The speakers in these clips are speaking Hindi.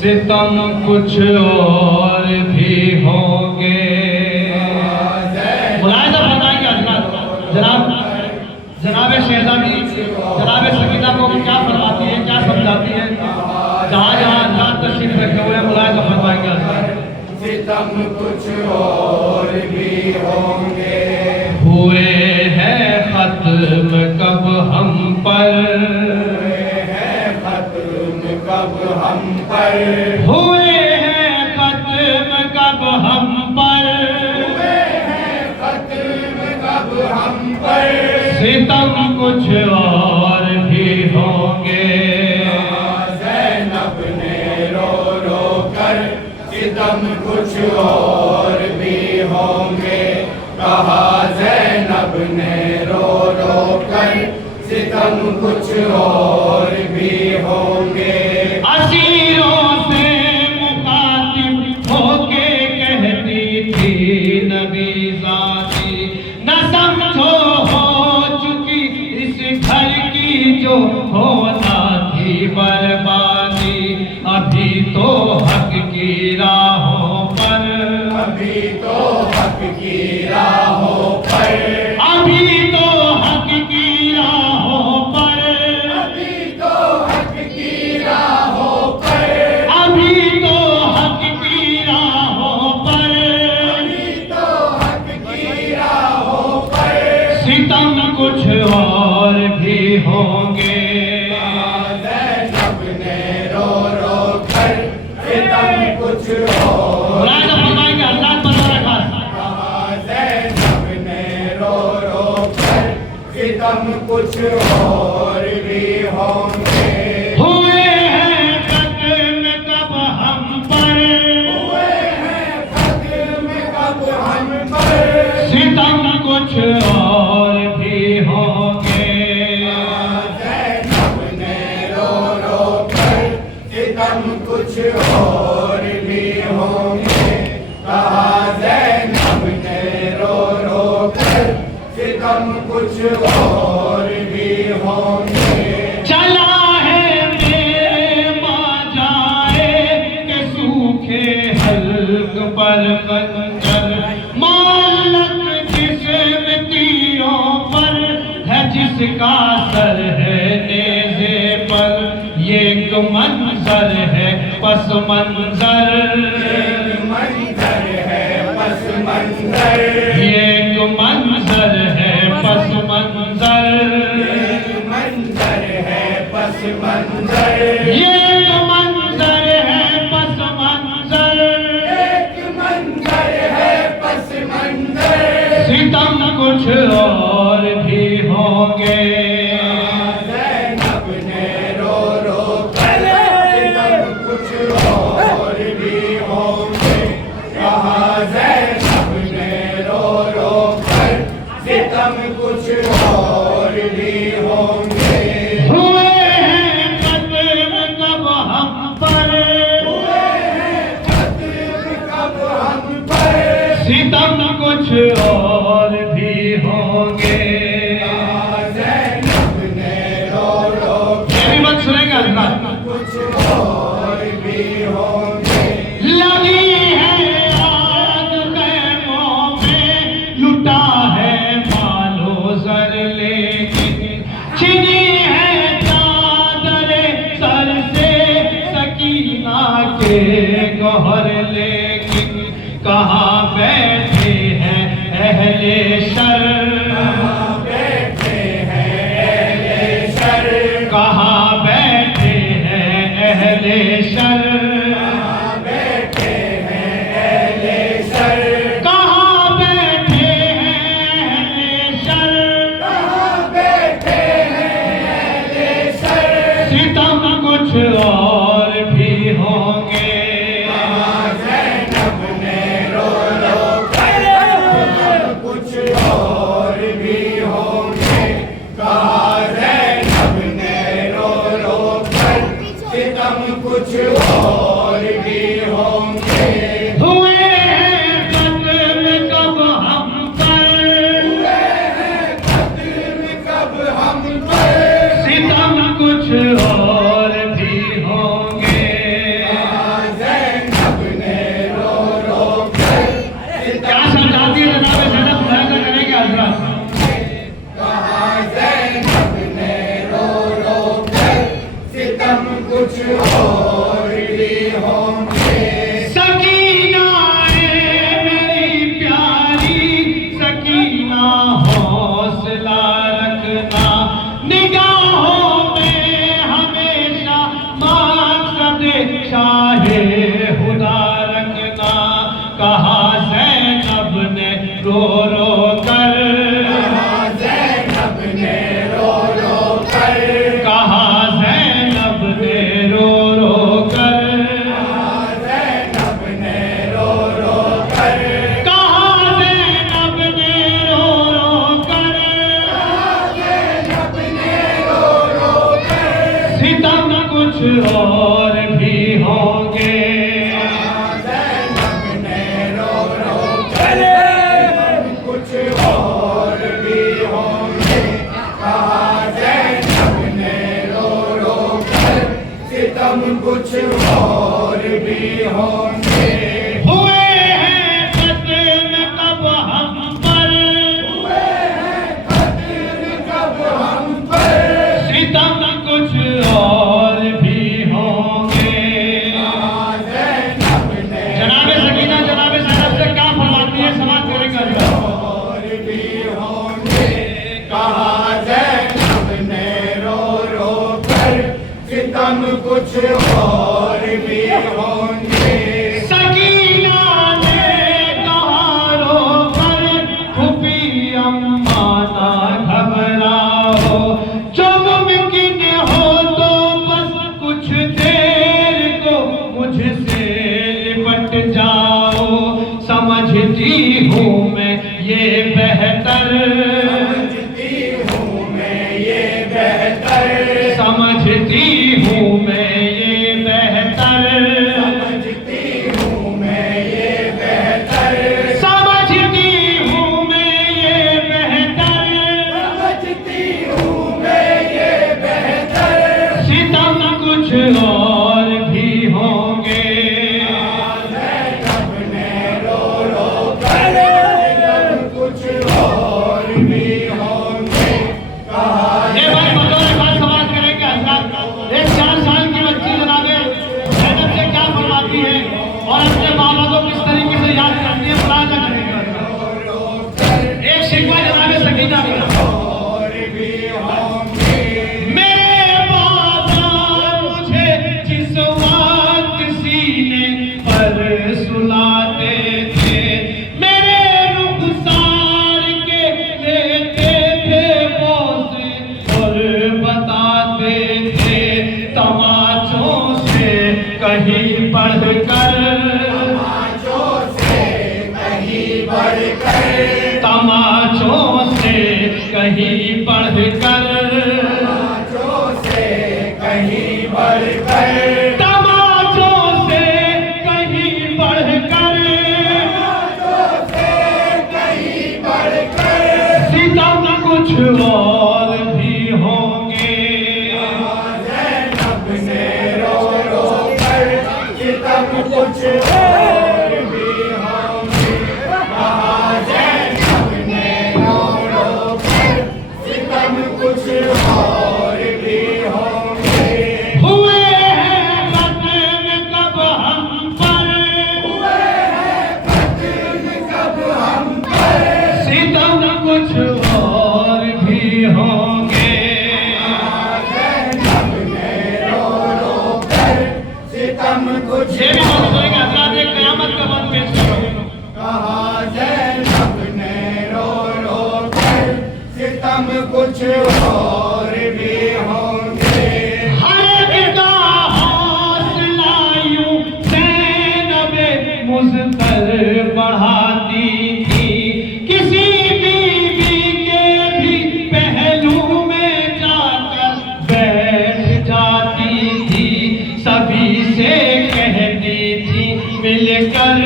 सितम कुछ और भी होंगे। मुलाहिजा फरमाएंगे हज़रात। जनाब शहज़ादी जनाब सकीना को क्या फरमाती है, क्या समझाती है, जहाँ जहाँ हज़रात तशरीफ रखे हुए मुलाहिजा फरमाएंगे हज़रात। सितम कुछ और भी होंगे, हुए हैं खत्म कब हम पर, कब हम पर, हुए हैं खत्म कब हम पर, हुए हैं खत्म कब हम पर। सितम कुछ और भी होंगे। ज़ैनब ने रो रो कर सितम कुछ और भी होंगे, कहा ज़ैनब ने रो रो कर सितम कुछ और भी होंगे। असीरों से मुखातिब होके कहती थी नबी ज़ाती, न समझो हो चुकी इस घर की जो होना थी बर्बादी। अभी तो हक की राहों पर, अभी तो हक की राहों पर, अभी तो हक की राहों पर, अभी तो हक की राहों पर, अभी तो हक की राहों पर, अभी तो हक की राहों पर। सितम कुछ और भी होंगे। ज़ैनब ने रो रो कर सितम कुछ और, मुलाहिजा फरमाएंगे हज़रात बरकरार। कहा ज़ैनब ने रो रो कर सितम कुछ और भी होंगे। हुए हैं खत्म कब हम पर, हुए हैं खत्म कब हम पर, सितम कुछ और भी होंगे। ज़ैनब ने रो रो कर सितम कुछ और भी होंगे, कहा ज़ैनब ने रो रो कर सितम कुछ और भी होंगे। चला है मेरे माँ जाए के सूखे हल्क पर खंजर, मालक जिस्म तीरों पर है जिसका सर है नेज़े पर। ये एक मंजर है पस मंजर, मंजर है पस मंजर, ये एक मंजर है पस मंजर, मंजर है पस मंजर, ये एक मंजर है पस मंजर। एक मंजर है पस मंजर। सितम कुछ और भी होंगे। ज़ैनब ने रो रो कर सितम कुछ और भी होंगे, कहा ज़ैनब ने रो रो कर सितम कुछ और भी होंगे। हुए हैं खत्म कब हम पर, हुए हैं खत्म कब हम पर, सितम कुछ और भी होंगे। ज़ैनब ने रो रो ये भी बात सुनेंगे हज़रात। कुछ और भी होंगे। लगी है आग ख़ैमों में, लुटा है मालो ज़र लेकिन, छिनी है चादरे सर से सकीना के गौहर लेकिन। कहाँ बैठे हैं अहले शर, कहाँ बैठे हैं अहले शर, कहाँ बैठे हैं अहले शर, कहाँ बैठे हैं अहले शर, कहाँ बैठे हैं अहले शर। कहाँ बैठे हैं अहले शर। सितम कुछ और भी होंगे। ज़ैनब ने रो रो कर कुछ और भी होंगे, कहा ज़ैनब ने रो रो कर सितम कुछ और भी होंगे। हुए हैं खत्म कब हम पर, हुए हैं खत्म कब हम पर, सितम कुछ और भी होंगे। सितम कुछ और भी होंगे। सकीना मेरी प्यारी सकीना हौसला रखना, निगाहों में हमेशा मकसद शाहे खुदा रखना। कहा ज़ैनब ने रो रो कर, कहा ज़ैनब ने रो रो कर, कहा ज़ैनब ने रो रो कर, कहा ज़ैनब ने रो रो कर, कहा ज़ैनब ने रो रो कर, कहा ज़ैनब ने रो रो कर, सितम कुछ और भी होंगे। ज़ैनब ने रो रो कर, कुछ और भी होंगे। कहा ज़ैनब ने रो रो कर, सितम कुछ और भी होंगे। हुए हैं कत्ल कब हम पर, हुए हैं कत्ल कब हम पर, सितम कुछ और भी होंगे। ज़ैनब ने जनाबे सकीना जनाबे ज़ैनब से क्या फरमाती है, समाज करेंगे। और भी होंगे। कहा ज़ैनब ने रो रो कर, सितम कुछ और भी होंगे। सकीना ने कहा रो कर, खुफी अम्मा ना घबराओ, जो मुमकिन हो तो बस कुछ देर को मुझसे लिपट जाओ। समझती हूँ मैं ये बेहतर, समझती हूँ मैं ये बेहतर, समझती हूँ मैं ये बेहतर, समझती हूँ मैं ये बेहतर, समझती हूँ मैं ये बेहतर, समझती हूँ मैं ये बेहतर। सितम कुछ और भी होंगे। ज़ैनब ने रो रो कर, सितम कुछ और भी होंगे। कहा ये भाई बतौर बात समाज करेंगे हजरत। एक 4 साल की बच्ची जनाबे ज़ैनब से क्या फरमाती है और अपने माँ बाप को किस तरीके से याद करती है, मुलाजा करेंगे हजरत। एक शिकवा जनाबे सकीना का, और भी होंगे। मेरे बाबा मुझे जिस वक्त सीने पर सुलाते थे, मेरे रुखसार के लेते थे बोसे और बताते थे तमाचों से कहीं बढ़कर, तमाचों से कहीं बढ़कर, तमाचों से कहीं बढ़कर, तमाचों से कहीं बढ़कर, तमाचों से कहीं बढ़कर, तमाचों से कहीं बढ़कर। सितम कुछ और भी होंगे। ज़ैनब ने रो रो कर, सितम कुछ और भी होंगे। कहा ज़ैनब ने रो रो कर, सितम कुछ और भी होंगे। हुए हैं कत्ल कब हम पर, हुए हैं कत्ल कब हम पर, सितम कुछ और भी होंगे। ज़ैनब ने रो रो कर, सितम कुछ ये भी बात करेंगे हजरत, एक कयामत का बात पेश करो। कहा ज़ैनब ने रो रो कर, सितम कुछ और भी होंगे। हर एक का हौसला यूं ज़ैनब मुज़्फ़र बढ़ाती थी, किसी बीवी के भी पहलू में जाकर बैठ जाती थी। सभी से कहती थी मिलकर,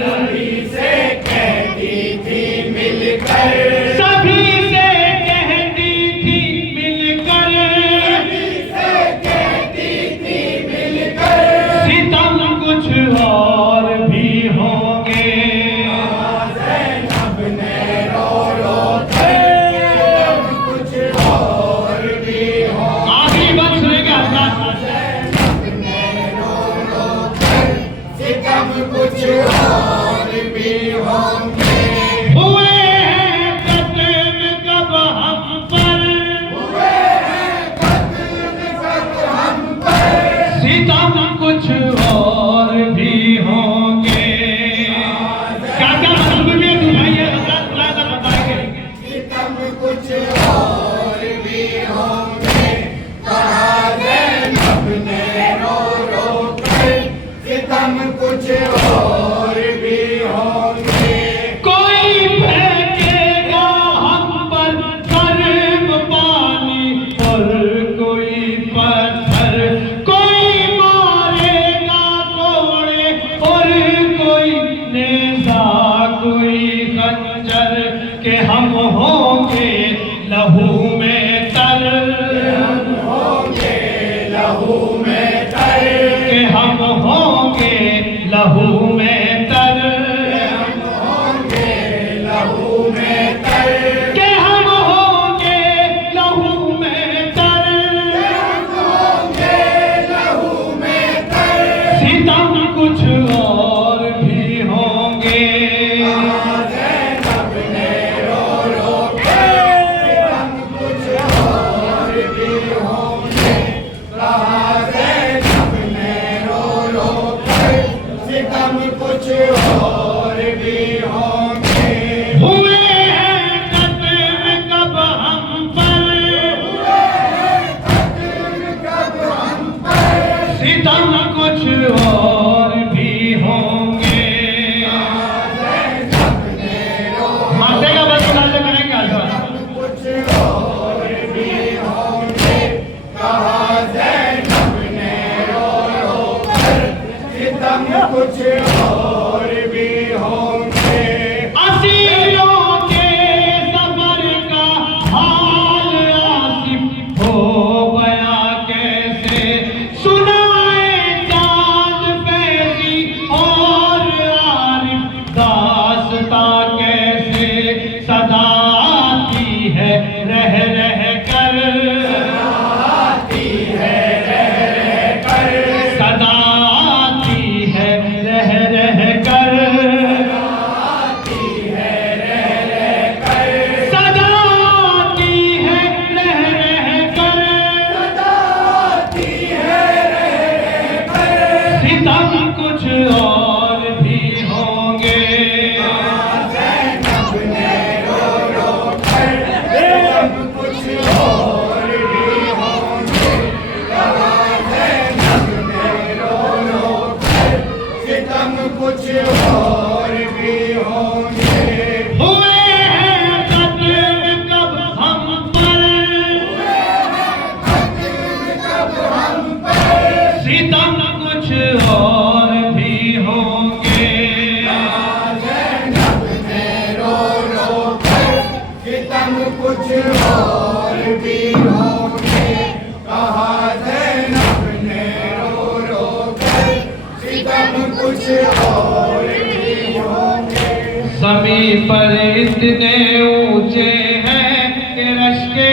सभी से कहती थी मिलकर, सभी से कहती थी मिलकर, सभी से कहती थी मिलकर। सितम कुछ और भी होंगे। ज़ैनब ने रो रो कर, सितम कुछ और भी होंगे। आखिरी बात सुनेंगे हजरत। सितम कुछ और भी होंगे। हुए हैं कत्ल कब हम पर, हुए हैं कत्ल कब हम पर, सितम कुछ और भी होंगे। क्या क्या मतलब में दुहाइए हजरत खुलासा बताएंगे। सितम कुछ और भी होंगे। कहा ज़ैनब ने रो रो कर, सितम कुछ और भी होंगे। कोई फेंकेगा हम पर गर्म पानी और कोई पत्थर, कोई मारेगा कोड़े और कोई नेज़ा कोई खंजर, के हम होंगे लहू में तर, हम होंगे लहू में तर, के हम होंगे लहू में तर, हम होंगे लहू में तर, के हम होंगे लहू में तर, हम होंगे लहू में तर। सितम कुछ और भी होंगे। ज़ैनब ने रो रो कर, सितम कुछ और भी होंगे। कहा ज़ैनब ने रो रो कर, सितम कुछ और भी होंगे। हुए हैं कत्ल कब हम पर, कब हम पर, सितम कुछ और भी होंगे। माथे का बस खुलासा करेंगे आज। कुछ और भी होंगे। कहा ज़ैनब ने रो रो कर, सितम कुछ और भी होंगे। असीरों के सफर का हाल आसिफ हो गया कैसे, सुनाए चाँद फैज़ी और आरिफ दास्तां कैसे, सदा आती है रह रह कर, आती है रह रह कर, सदा आती है रह रह कर, आती है रह रह कर, सदा आती है रह रह कर, आती है रह रह कर। सितम कुछ और भी होंगे। ज़ैनब ने रो रो कर, सितम कुछ और भी होंगे। कहा ज़ैनब ने रो रो कर, सितम कुछ और भी होंगे। हुए हैं कत्ल कब हम पर, कब हम पर, सितम कुछ और भी होंगे। ज़ैनब ने रो रो कर, सितम कुछ और भी होंगे। कहा ज़ैनब ने रो रो कर, सितम कुछ और भी होंगे। ज़मीं पर इतने ऊंचे हैं कि रश्के